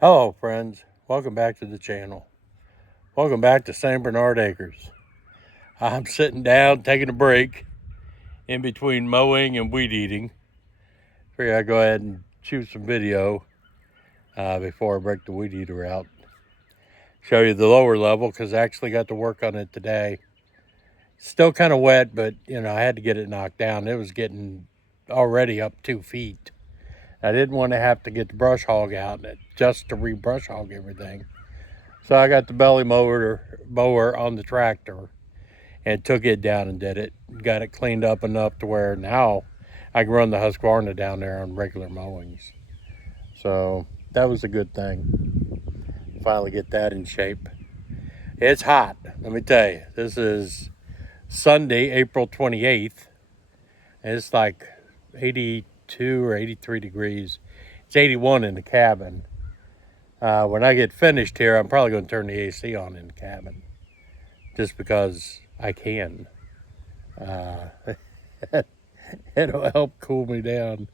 Hello friends, welcome back to the channel. Welcome back to St. Bernard Acres. I'm sitting down taking a break in between mowing and weed eating. Figure I'd go ahead and shoot some video before I break the weed eater out. Show you the lower level because I actually got to work on it today. Still kind of wet, but I had to get it knocked down. It was getting already up 2 feet. I didn't want to have to get the brush hog out just to re-brush hog everything. So I got the belly mower on the tractor and took it down and did it. Got it cleaned up enough to where now I can run the Husqvarna down there on regular mowings. So that was a good thing. Finally get that in shape. It's hot, let me tell you. This is Sunday, April 28th. And it's like 82 or 83 degrees. It's 81 in the cabin. When I get finished here, I'm probably going to turn the AC on in the cabin just because I can. It'll help cool me down.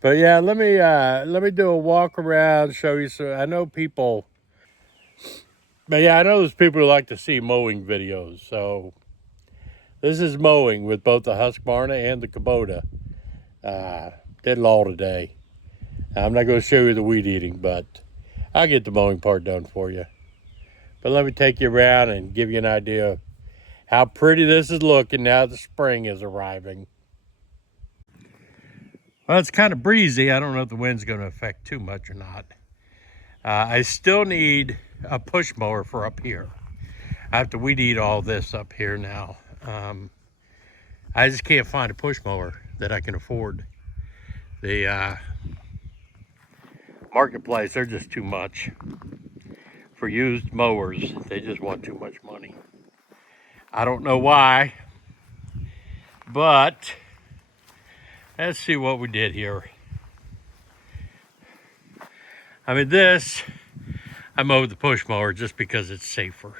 But yeah, let me do a walk around, show you some. I know there's people who like to see mowing videos. So this is mowing with both the Husqvarna and the Kubota. Did it all today. I'm not going to show you the weed eating, but I'll get the mowing part done for you. But let me take you around and give you an idea of how pretty this is looking now the spring is arriving. Well, it's kind of breezy. I don't know if the wind's going to affect too much or not. I still need a push mower for up here. I have to weed eat all this up here now. I just can't find a push mower that I can afford. The marketplace, they're just too much. For used mowers, they just want too much money. I don't know why, but let's see what we did here. I mean, I mowed the push mower just because it's safer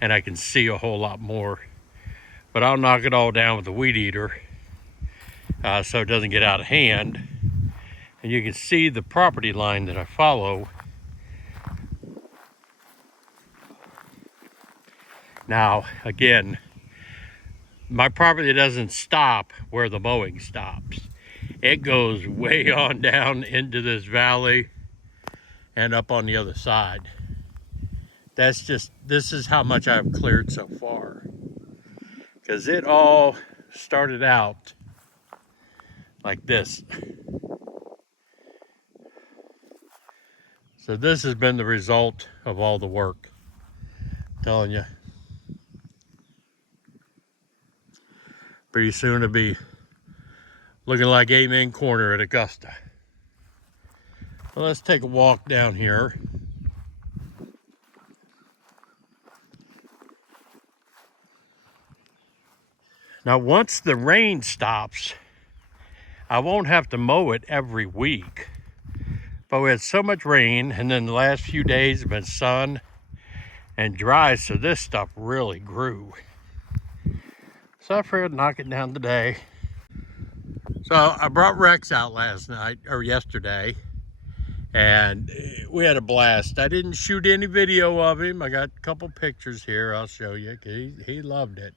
and I can see a whole lot more. But I'll knock it all down with the weed eater so it doesn't get out of hand. And you can see the property line that I follow. Now, again, my property doesn't stop where the mowing stops. It goes way on down into this valley and up on the other side. This is how much I've cleared so far. Because it all started out like this. So this has been the result of all the work. I'm telling you. Pretty soon it'll be looking like Amen Corner at Augusta. Well, let's take a walk down here. Now, once the rain stops, I won't have to mow it every week. But we had so much rain, and then the last few days have been sun and dry, so this stuff really grew. So I figured knock it down today. So I brought Rex out yesterday, and we had a blast. I didn't shoot any video of him. I got a couple pictures here I'll show you. He loved it.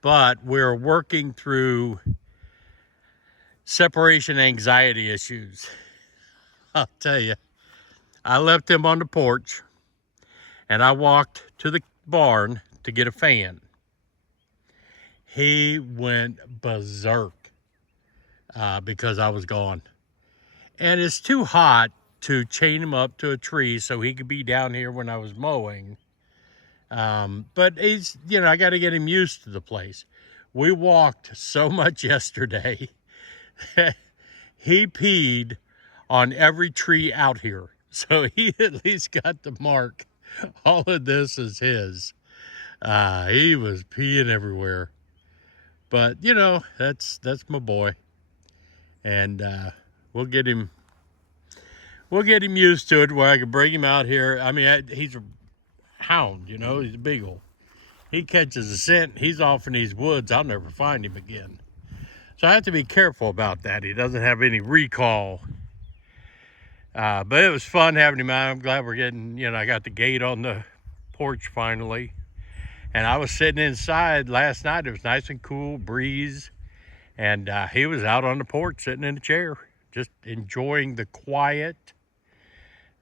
But we're working through separation anxiety issues. I'll tell you, I left him on the porch and I walked to the barn to get a fan. He went berserk because I was gone. And it's too hot to chain him up to a tree so he could be down here when I was mowing. But I got to get him used to the place. We walked so much yesterday. He peed on every tree out here. So he at least got the mark. All of this is his. He was peeing everywhere. But, that's my boy. And we'll get him used to it where I can bring him out here. I mean, he's a hound, he's a beagle. He catches a scent, he's off in these woods, I'll never find him again. So I have to be careful about that. He doesn't have any recall. But it was fun having him out. I'm glad we're getting, I got the gate on the porch finally. And I was sitting inside last night. It was nice and cool, breeze. And he was out on the porch sitting in a chair, just enjoying the quiet.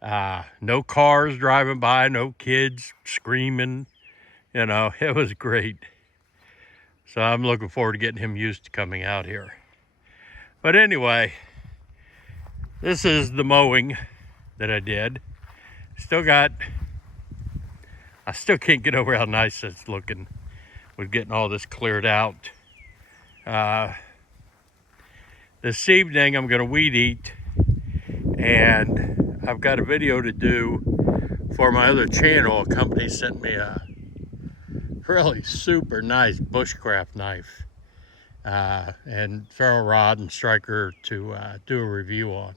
No cars driving by, no kids screaming. It was great. So I'm looking forward to getting him used to coming out here. But anyway, this is the mowing that I did. I still can't get over how nice it's looking with getting all this cleared out. This evening I'm gonna weed eat, and I've got a video to do for my other channel. A company sent me a really super nice bushcraft knife and ferro rod and striker to do a review on.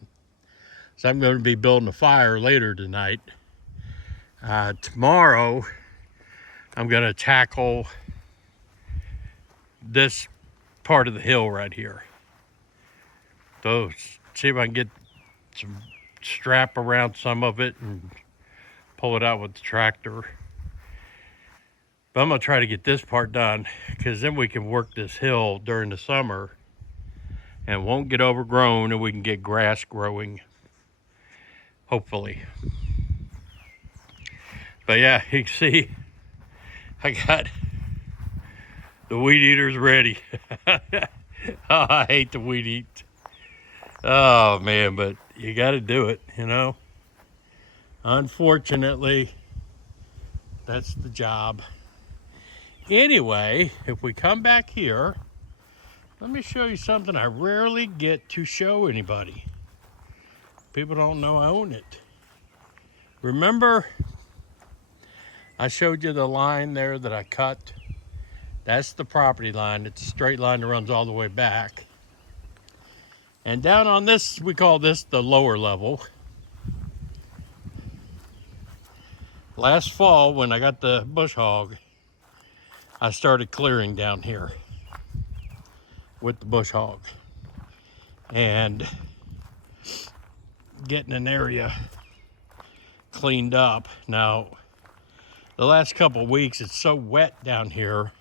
So I'm going to be building a fire later tonight. Tomorrow I'm going to tackle this part of the hill right here. So see if I can get some strap around some of it and pull it out with the tractor. But I'm going to try to get this part done, because then we can work this hill during the summer and it won't get overgrown, and we can get grass growing, hopefully. But yeah, you can see I got the weed eaters ready. Oh, I hate to weed eat. Oh man, but you got to do it, Unfortunately, that's the job. Anyway, if we come back here, let me show you something I rarely get to show anybody. People don't know I own it. Remember, I showed you the line there that I cut? That's the property line. It's a straight line that runs all the way back. And down on this, we call this the lower level. Last fall, when I got the bush hog, I started clearing down here with the bush hog and getting an area cleaned up. Now, the last couple of weeks, it's so wet down here,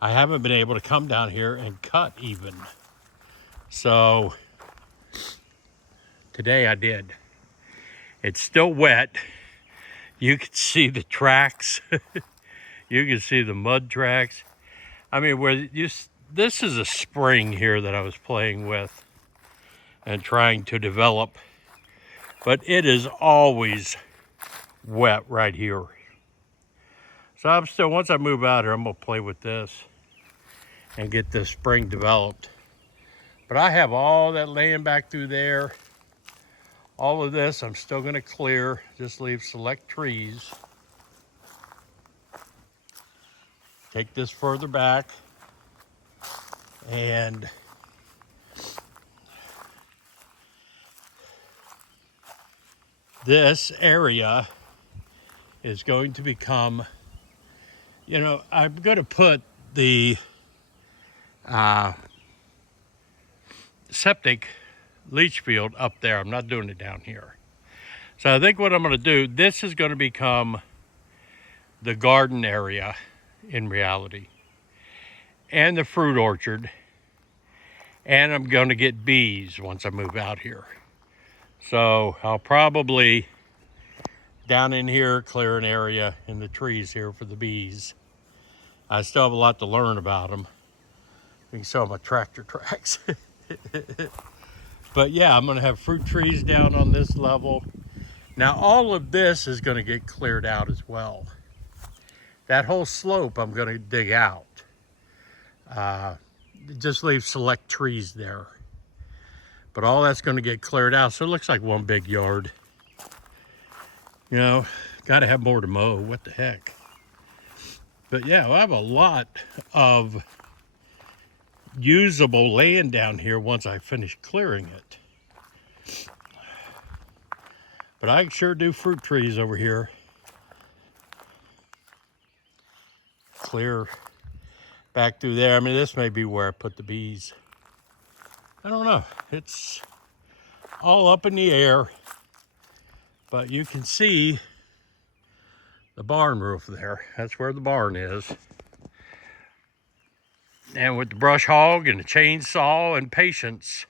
I haven't been able to come down here and cut even. So today I did. It's still wet. You can see the tracks. You can see the mud tracks. I mean, this is a spring here that I was playing with and trying to develop, but it is always wet right here. So once I move out here, I'm gonna play with this and get this spring developed. But I have all that laying back through there. All of this I'm still gonna clear, just leave select trees. Take this further back, and this area is going to become, I'm going to put the septic leach field up there. I'm not doing it down here. So I think what I'm going to do, this is going to become the garden area in reality, and the fruit orchard. And I'm going to get bees once I move out here. So I'll probably down in here clear an area in the trees here for the bees. I still have a lot to learn about them. You can show my tractor tracks. But yeah, I'm going to have fruit trees down on this level. Now all of this is going to get cleared out as well. That whole slope I'm going to dig out. Just leave select trees there. But all that's going to get cleared out, so it looks like one big yard. Got to have more to mow. What the heck? But yeah, I have a lot of usable land down here once I finish clearing it. But I sure do fruit trees over here. Clear back through there. I mean, this may be where I put the bees. I don't know. It's all up in the air. But you can see the barn roof there. That's where the barn is. And with the brush hog and the chainsaw and patience,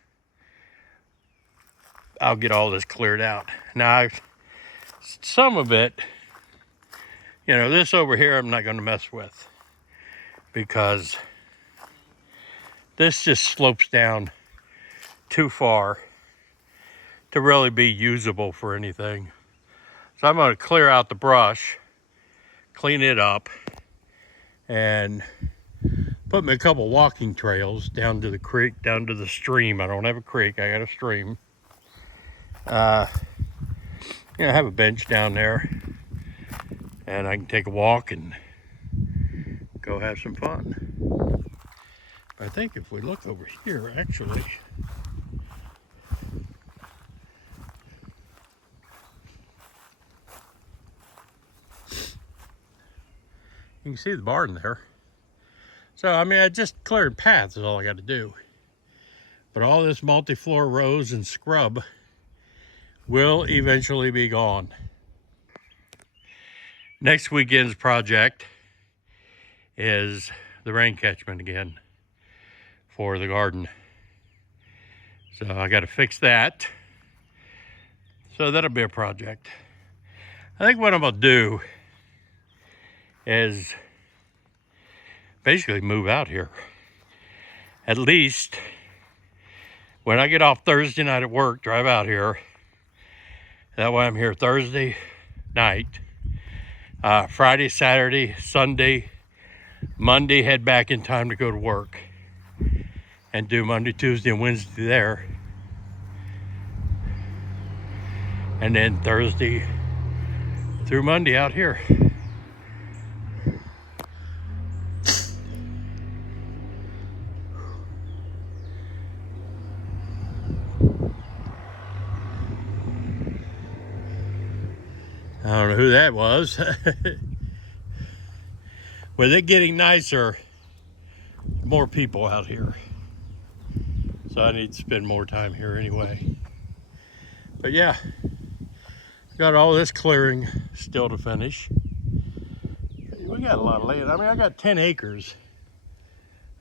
I'll get all this cleared out. Now, some of it, you know, this over here I'm not going to mess with, because this just slopes down too far to really be usable for anything. So I'm going to clear out the brush, clean it up, and put me a couple walking trails down to the creek, down to the stream. I don't have a creek, I got a stream. You know, have a bench down there, and I can take a walk and go have some fun. I think if we look over here, actually, you can see the barn there. So, I mean, I just cleared paths is all I got to do. But all this multi-floor rose and scrub will eventually be gone. Next weekend's project is the rain catchment again for the garden. So I got to fix that. So that'll be a project. I think what I'm going to do is basically move out here. At least when I get off Thursday night at work, drive out here. That way I'm here Thursday night, Friday, Saturday, Sunday, Monday, head back in time to go to work and do Monday, Tuesday, and Wednesday there. And then Thursday through Monday out here. I don't know who that was. With it getting nicer, more people out here. So I need to spend more time here anyway. But yeah, got all this clearing still to finish. We got a lot of land. I mean, I got 10 acres.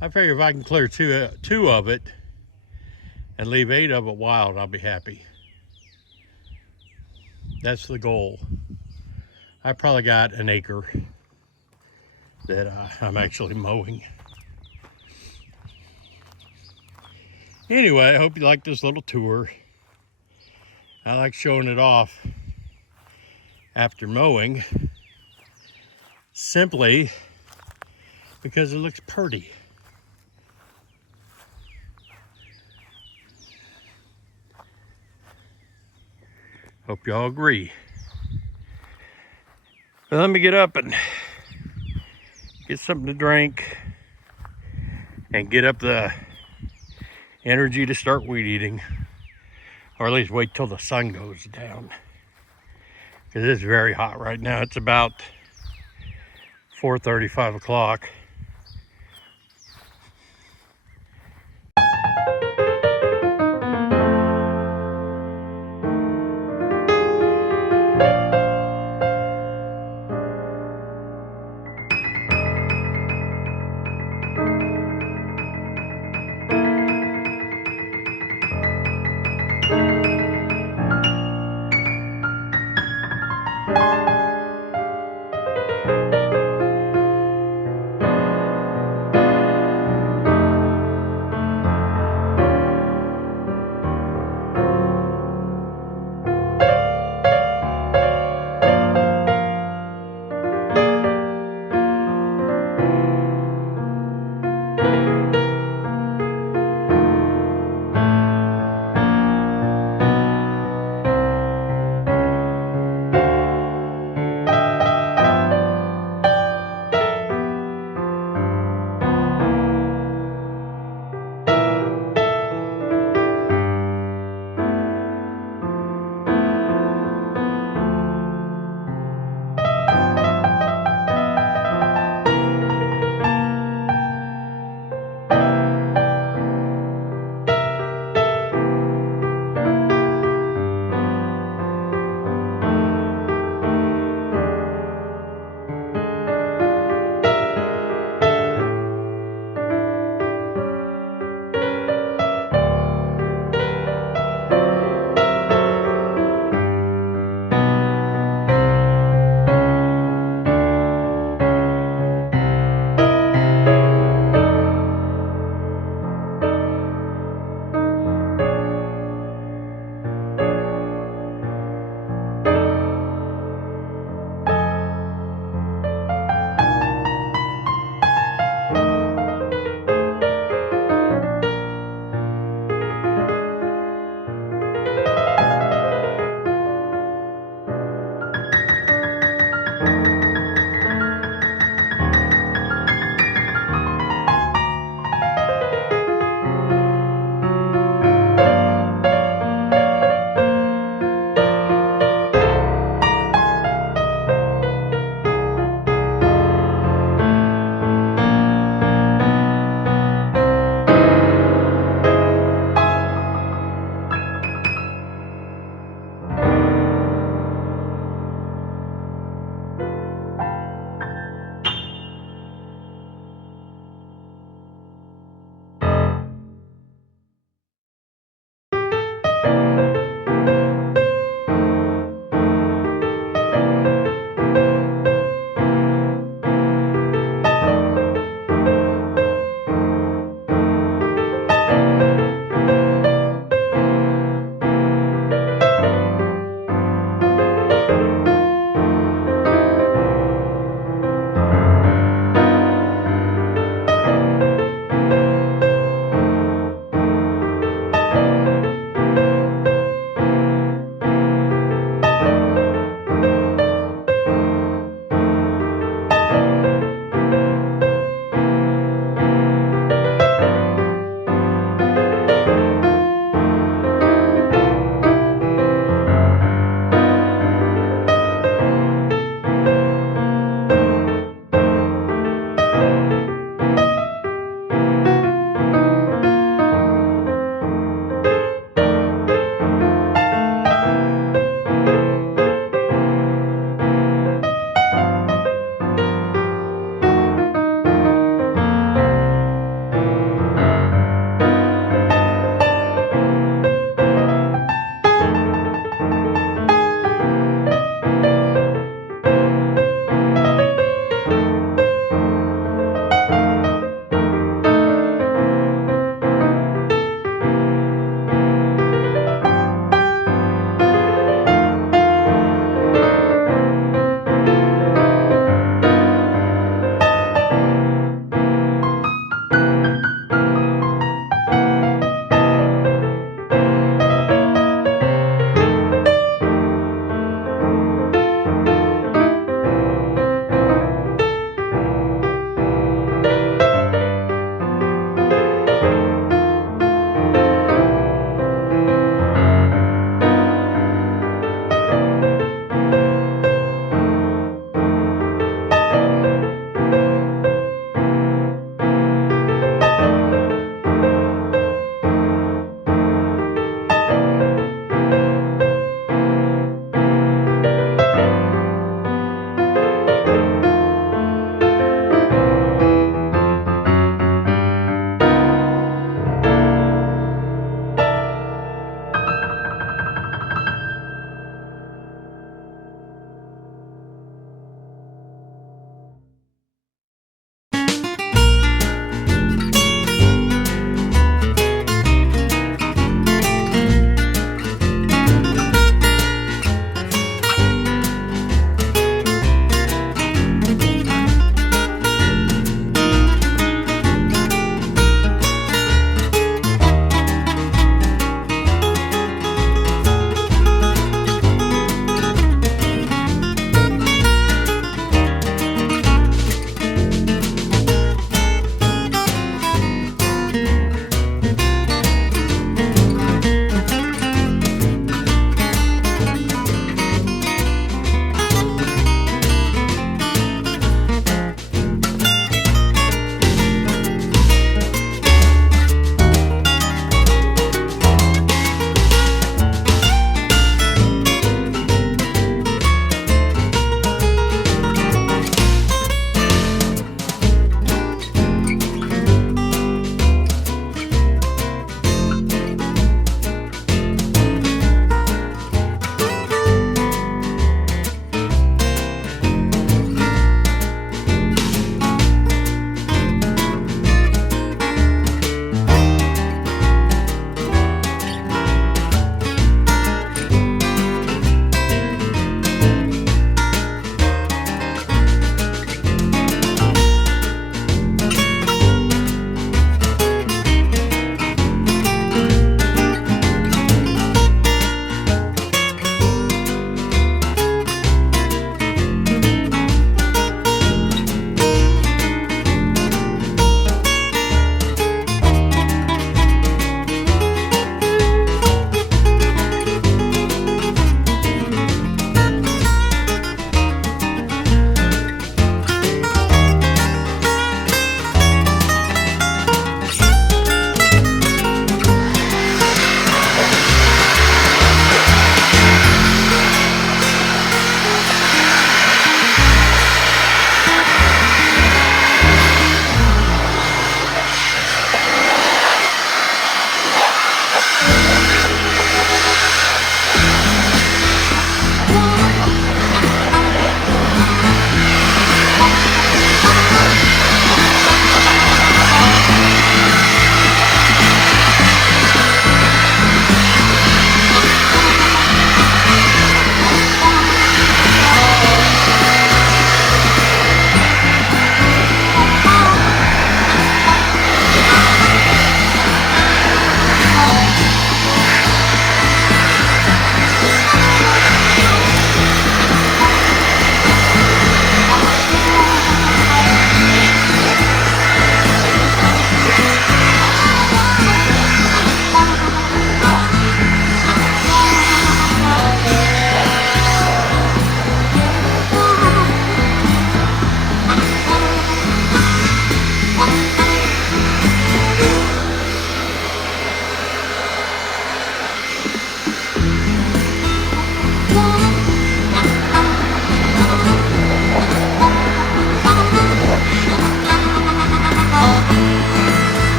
I figure if I can clear two of it and leave 8 of it wild, I'll be happy. That's the goal. I probably got an acre that I'm actually mowing. Anyway, I hope you like this little tour. I like showing it off after mowing, simply because it looks pretty. Hope y'all agree. But let me get up and get something to drink and get up the energy to start weed eating, or at least wait till the sun goes down, because it's very hot right now. It's about 4:30, 5 o'clock.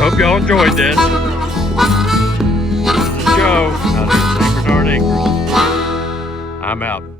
Hope y'all enjoyed this. This is Joe out here at St. Bernard Acres. I'm out.